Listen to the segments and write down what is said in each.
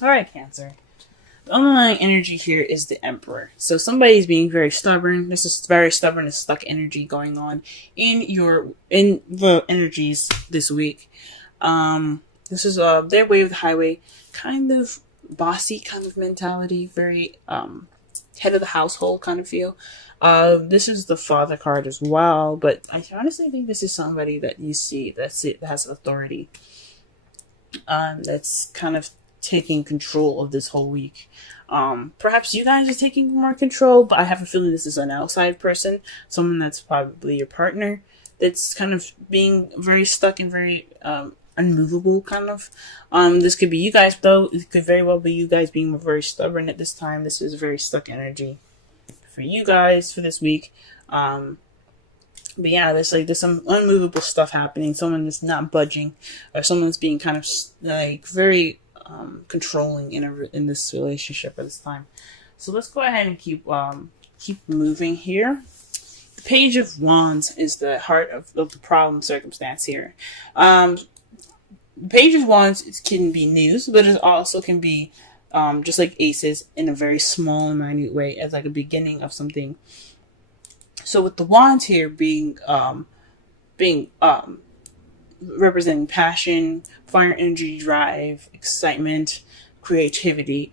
All right, Cancer. The underlying energy here is the Emperor. So somebody's being very stubborn. This is very stubborn and stuck energy going on in the energies this week. This is their way of the highway, kind of bossy kind of mentality, very head of the household kind of feel. This is the father card as well, but I honestly think this is somebody that you see that has authority. That's kind of taking control of this whole week. Perhaps you guys are taking more control, but I have a feeling this is an outside person, someone that's probably your partner, that's kind of being very stuck and very unmovable, kind of. This could be you guys, though. It could very well be you guys being very stubborn at this time. This is very stuck energy for you guys for this week. But yeah, there's some unmovable stuff happening. Someone that's not budging, or someone's being kind of like very controlling in this relationship at this time. So let's go ahead and keep moving here. The Page of Wands is the heart of the problem circumstance here. The Page of Wands can be news, but it also can be just like aces in a very small and minute way, as like a beginning of something. So with the wands here being representing passion, fire, energy, drive, excitement, creativity,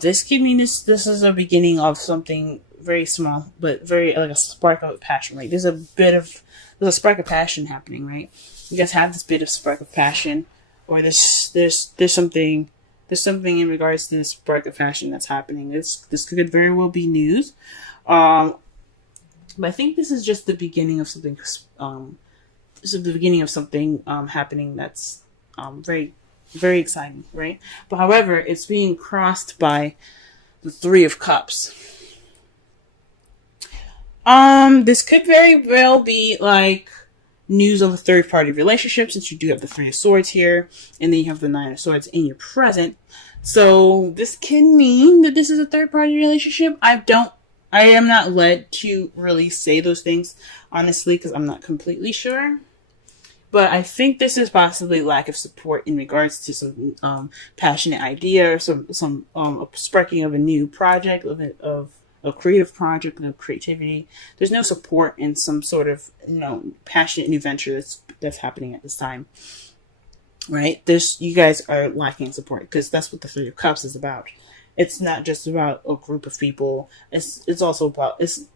this could mean this is a beginning of something very small, but very like a spark of passion. Like there's a spark of passion happening, right? You guys have this bit of spark of passion, or there's something in regards to this spark of passion that's happening. This could very well be news. But I think this is just the beginning of something. This is the beginning of something happening that's very, very exciting, right? But however, it's being crossed by the Three of Cups. This could very well be like news of a third-party relationship, since you do have the Three of Swords here, and then you have the Nine of Swords in your present. So this can mean that this is a third-party relationship. I am not led to really say those things, honestly, because I'm not completely sure. But I think this is possibly lack of support in regards to some passionate idea, or some sparking of a new project, of a creative project, of creativity. There's no support in some sort of passionate new venture that's happening at this time, right? You guys are lacking support, because that's what the Three of Cups is about. It's not just about a group of people. It's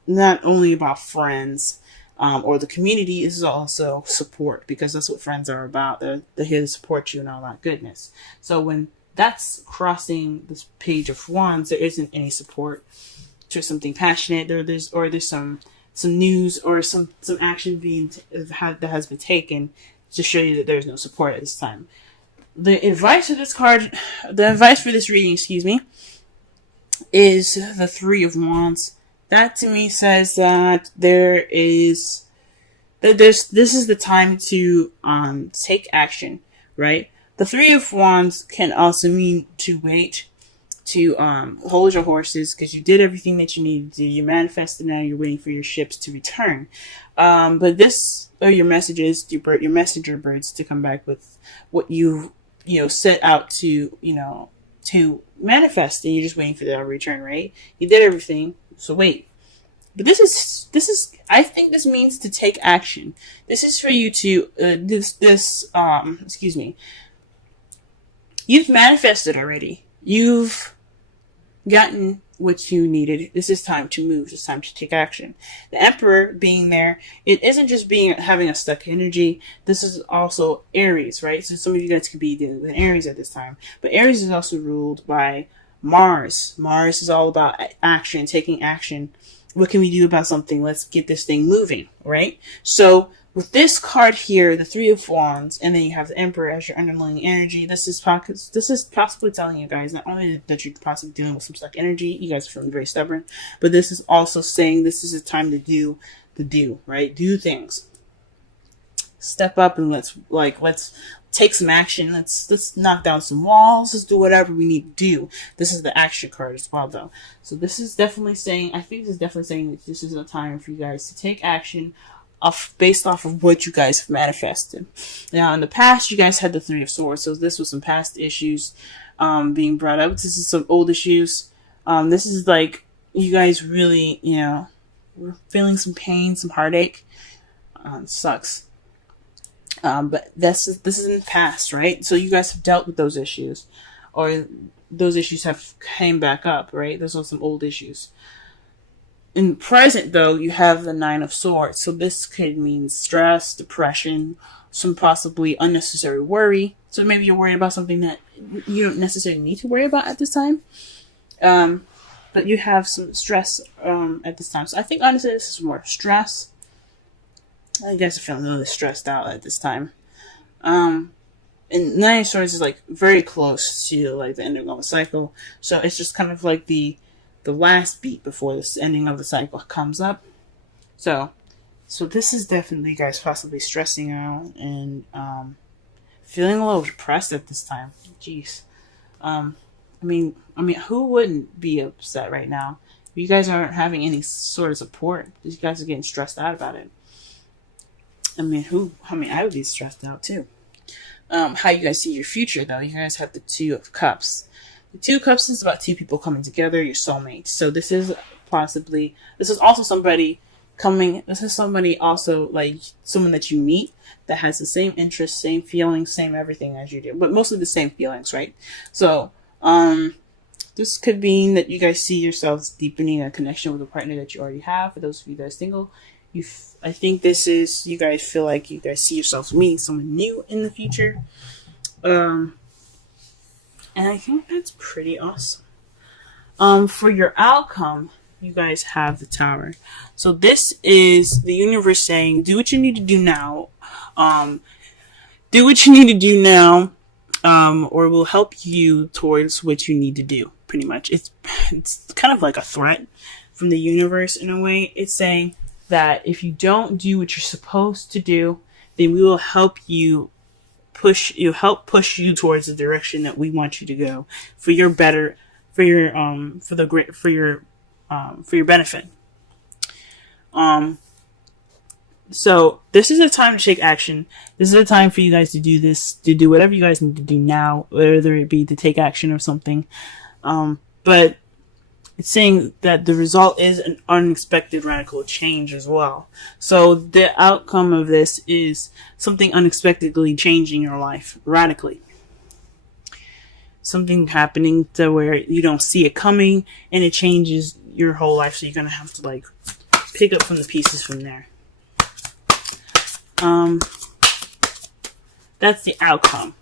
not only about friends or the community. It's also support, because that's what friends are about. They're here to support you and all that goodness. So when that's crossing this Page of Wands, there isn't any support to something passionate. There's some news or some action that has been taken to show you that there's no support at this time. The advice for this reading, is the Three of Wands. That to me says that this is the time to take action, right? The Three of Wands can also mean to wait, to hold your horses, because you did everything that you needed to do. You manifested, now you're waiting for your ships to return. But this are your messages, your messenger birds, to come back with what you set out to manifest, and you're just waiting for their return, right? You did everything, so wait. But this is I think this means to take action. This is for you to you've manifested already. You've gotten what you needed. This is time to move. It's time to take action. The Emperor being there, it isn't just having a stuck energy. This is also Aries, right? So some of you guys could be dealing with Aries at this time. But Aries is also ruled by Mars. Mars is all about action, taking action. What can we do about something? Let's get this thing moving, right? So with this card here, the Three of Wands, and then you have the Emperor as your underlying energy, this is possibly telling you guys not only that you're possibly dealing with some stuck energy, you guys are feeling very stubborn, but this is also saying this is a time to do right? Do things. Step up and let's take some action. Let's knock down some walls. Let's do whatever we need to do. This is the action card as well, though. So this is definitely saying, that this is a time for you guys to take action based off of what you guys have manifested. Now, in the past, you guys had the Three of Swords, so this was some past issues being brought up. This is some old issues. This is like you guys really, we're feeling some pain, some heartache. Sucks. But this is in the past, right? So you guys have dealt with those issues, or those issues have came back up, right? Those are some old issues. In the present, though, you have the Nine of Swords. So this could mean stress, depression, some possibly unnecessary worry. So maybe you're worried about something that you don't necessarily need to worry about at this time. But you have some stress at this time. So I think, honestly, this is more stress. I guess I feel a little stressed out at this time. And Nine of Swords is like very close to like the ending of a cycle. So it's just kind of like the last beat before this ending of the cycle comes up. So this is definitely you guys possibly stressing out and feeling a little depressed at this time. Jeez. I mean, who wouldn't be upset right now? You guys aren't having any sort of support. You guys are getting stressed out about it. I would be stressed out too. How you guys see your future, though? You guys have the Two of Cups. The Two of Cups is about two people coming together, your soulmates. So this is also somebody also like someone that you meet that has the same interests, same feelings, same everything as you do, but mostly the same feelings, right? So, this could mean that you guys see yourselves deepening a connection with a partner that you already have. For those of you guys single, I think this is, you guys feel like you guys see yourselves meeting someone new in the future. And I think that's pretty awesome. For your outcome, you guys have the Tower. So this is the universe saying, do what you need to do now. Do what you need to do now, or we'll help you towards what you need to do. Pretty much. It's kind of like a threat from the universe in a way. It's saying that if you don't do what you're supposed to do, then we will help you push you towards the direction that we want you to go for your benefit. So this is a time to take action. This is a time for you guys to do this, to do whatever you guys need to do now, whether it be to take action or something. But it's saying that the result is an unexpected radical change as well. So the outcome of this is something unexpectedly changing your life radically. Something happening to where you don't see it coming and it changes your whole life. So you're going to have to like pick up from the pieces from there. That's the outcome.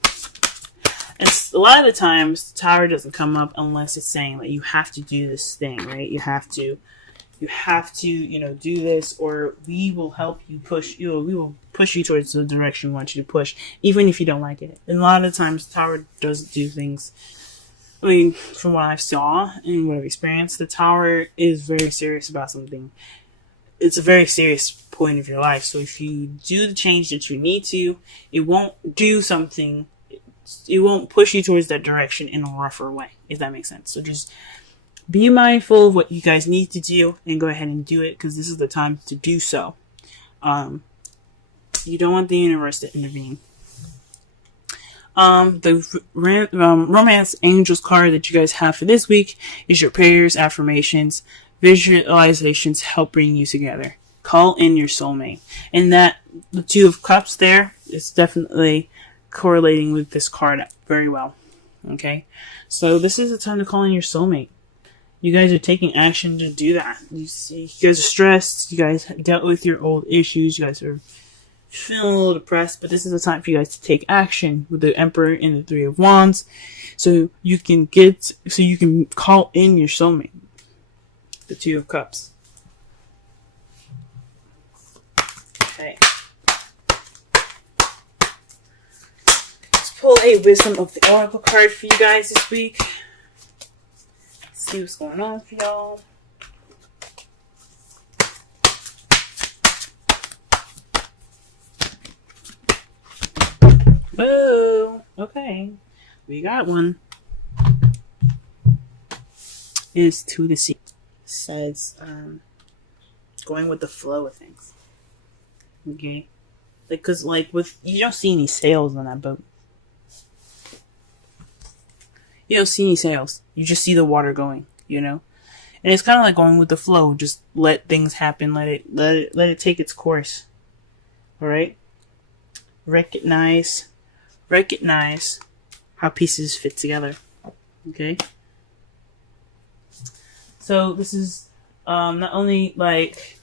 It's a lot of the times the Tower doesn't come up unless it's saying that you have to do this thing, right? You have to, do this, or we will help you push you. We will push you towards the direction we want you to push, even if you don't like it. And a lot of the times the Tower doesn't do things. I mean, from what I saw and what I've experienced, the Tower is very serious about something. It's a very serious point of your life. So if you do the change that you need to, it won't push you towards that direction in a rougher way, if that makes sense. So just be mindful of what you guys need to do and go ahead and do it, because this is the time to do so. You don't want the universe to intervene. The romance angels card that you guys have for this week is your prayers, affirmations, visualizations help bring you together. Call in your soulmate. And that, the Two of Cups there is definitely correlating with this card very well. Okay? So this is the time to call in your soulmate. You guys are taking action to do that. You guys are stressed. You guys dealt with your old issues. You guys are feeling a little depressed. But this is the time for you guys to take action with the Emperor and the Three of Wands. So you can call in your soulmate. The Two of Cups. Okay. Let's pull a Wisdom of the Oracle card for you guys this week. See what's going on for y'all. Whoa! Okay. We got one. Is to the sea. Says, going with the flow of things. Okay? Because, you don't see any sails on that boat. you don't see any sails. You just see the water going, you know? And it's kind of like going with the flow. Just let things happen. Let it take its course. All right? Recognize how pieces fit together. Okay? So this is not only like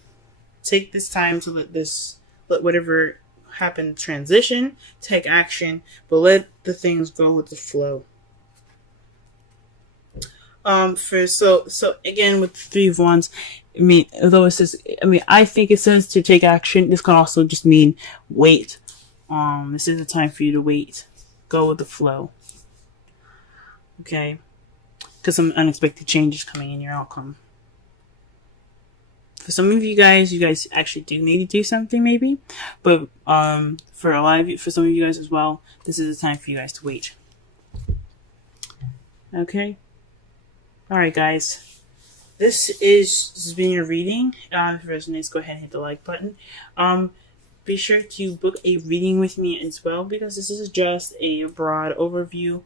take this time to let whatever happen transition, take action, but let the things go with the flow. So again with the Three of Wands, I mean, although it says, I think it says to take action. This can also just mean wait. This is the time for you to wait. Go with the flow. Okay, because some unexpected changes coming in your outcome. For some of you guys actually do need to do something maybe, but for some of you guys as well, this is the time for you guys to wait. Okay. All right, guys. This has been your reading. If it resonates, go ahead and hit the like button. Be sure to book a reading with me as well, because this is just a broad overview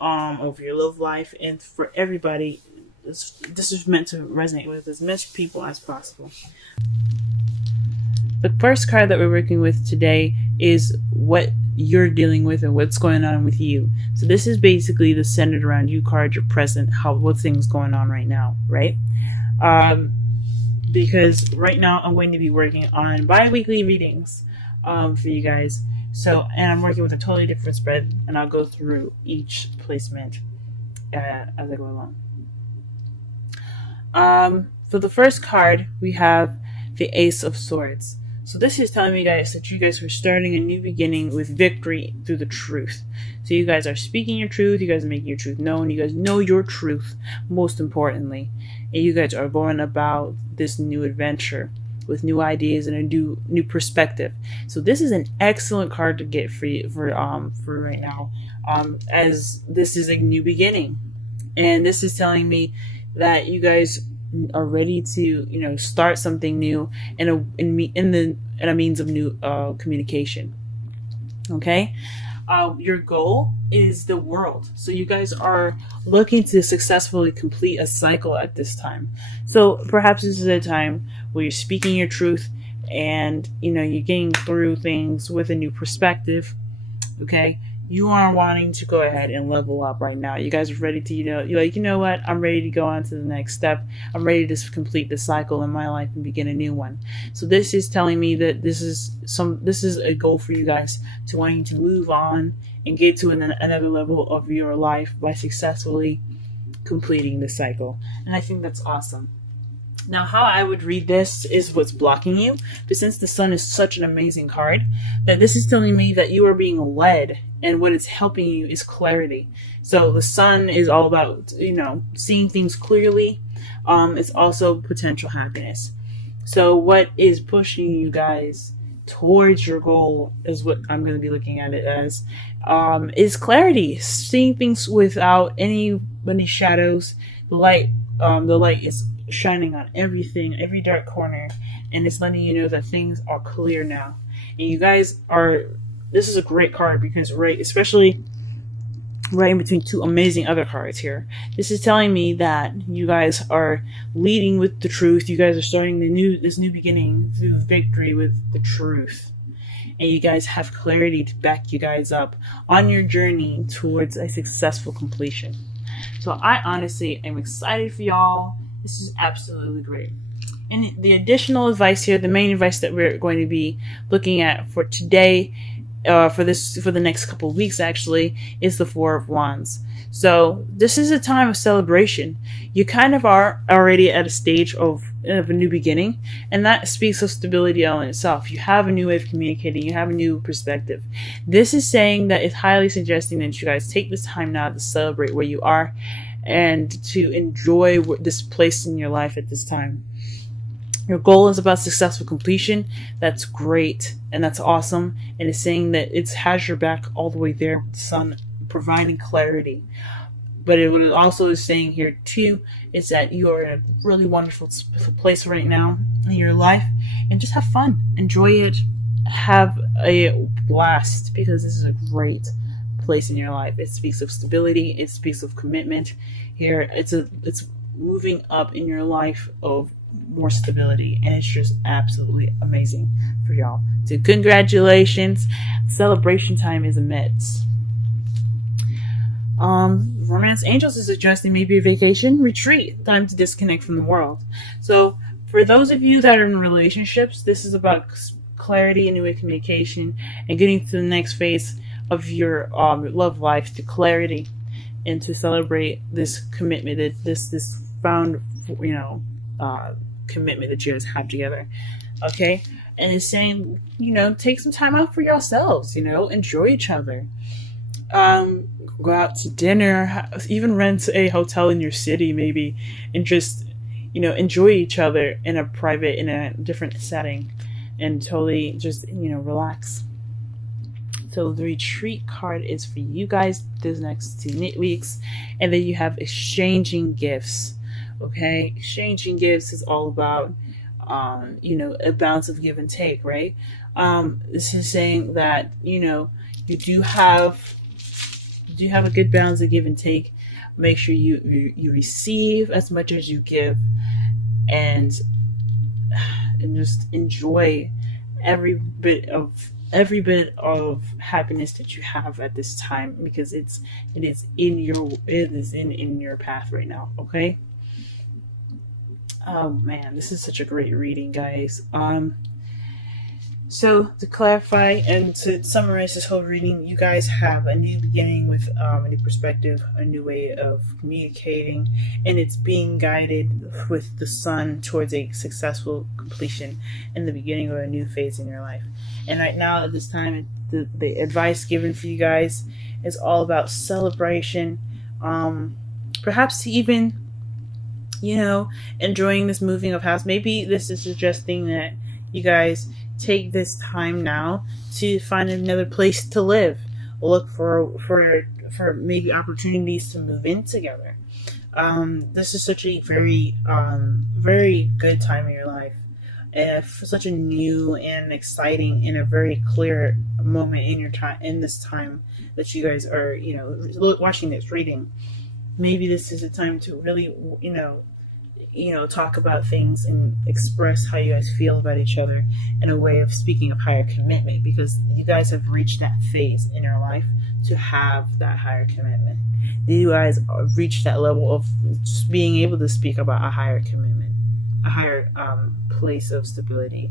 of your love life, and for everybody, this is meant to resonate with as much people as possible. The first card that we're working with today is what you're dealing with and what's going on with you. So this is basically the centered around you card, your present, what things going on right now, right? Because right now I'm going to be working on bi-weekly readings for you guys. So, and I'm working with a totally different spread, and I'll go through each placement as I go along. For the first card, we have the Ace of Swords. So this is telling me, guys, that you guys are starting a new beginning with victory through the truth. So you guys are speaking your truth. You guys are making your truth known. You guys know your truth, most importantly. And you guys are going about this new adventure with new ideas and a new perspective. So this is an excellent card to get for you, for right now, as this is a new beginning. And this is telling me that you guys are ready to, start something new in a means of new communication. Okay, your goal is the world, so you guys are looking to successfully complete a cycle at this time. So perhaps this is a time where you're speaking your truth, and you're getting through things with a new perspective. Okay, you are wanting to go ahead and level up right now. You guys are ready to, you're like, you know what? I'm ready to go on to the next step. I'm ready to complete the cycle in my life and begin a new one. So this is telling me that this is a goal for you guys to wanting to move on and get to another level of your life by successfully completing the cycle. And I think that's awesome. Now, how I would read this is what's blocking you. But since the Sun is such an amazing card, that this is telling me that you are being led, and what it's helping you is clarity. So the Sun is all about, seeing things clearly. It's also potential happiness. So what is pushing you guys towards your goal is what I'm going to be looking at it as, is clarity. Seeing things without any shadows. The light is shining on everything, every dark corner, and it's letting you know that things are clear now. And you guys this is a great card because especially right in between two amazing other cards here, this is telling me that you guys are leading with the truth. You guys are starting this new beginning through victory with the truth, and you guys have clarity to back you guys up on your journey towards a successful completion. So I honestly am excited for y'all. This is absolutely great. And the additional advice here, the main advice that we're going to be looking at for today, for the next couple of weeks actually, is the Four of Wands. So this is a time of celebration. You kind of are already at a stage of a new beginning, and that speaks of stability all in itself. You have a new way of communicating. You have a new perspective. This is saying that it's highly suggesting that you guys take this time now to celebrate where you are and to enjoy this place in your life at this time. Your goal is about successful completion. That's great, and that's awesome. And it's saying that it has your back all the way there with the Sun providing clarity. But what it also is saying here too is that you are in a really wonderful place right now in your life, and just have fun, enjoy it, have a blast, because this is a great place in your life. It speaks of stability. It speaks of commitment. Here, it's moving up in your life of more stability, and it's just absolutely amazing for y'all. So congratulations. Celebration time is amidst. Romance Angels is suggesting maybe a vacation retreat, time to disconnect from the world. So for those of you that are in relationships, this is about clarity and new communication and getting to the next phase of your love life, to clarity, and to celebrate this commitment, this found, commitment that you guys have together. Okay, and it's saying, take some time out for yourselves. Enjoy each other. Go out to dinner, even rent a hotel in your city, maybe, and just enjoy each other in a different setting, and totally just relax. So the retreat card is for you guys this next 2 weeks, and then you have exchanging gifts. Okay, exchanging gifts is all about a balance of give and take, right? This is saying that you do have a good balance of give and take. Make sure you receive as much as you give, and just enjoy every bit of happiness that you have at this time, because it is in your path right now. Okay. Oh man, this is such a great reading, guys. So to clarify and to summarize this whole reading, you guys have a new beginning with a new perspective, a new way of communicating, and it's being guided with the sun towards a successful completion and the beginning of a new phase in your life. And right now, at this time, the advice given for you guys is all about celebration, perhaps even enjoying this moving of house. Maybe this is suggesting that you guys take this time now to find another place to live. Look for maybe opportunities to move in together. This is such a very very good time in your life, and for such a new and exciting and a very clear moment in this time that you guys are watching this reading. Maybe this is a time to really talk about things and express how you guys feel about each other in a way of speaking of higher commitment, because you guys have reached that phase in your life to have that higher commitment. You guys reached that level of just being able to speak about a higher commitment, a higher place of stability.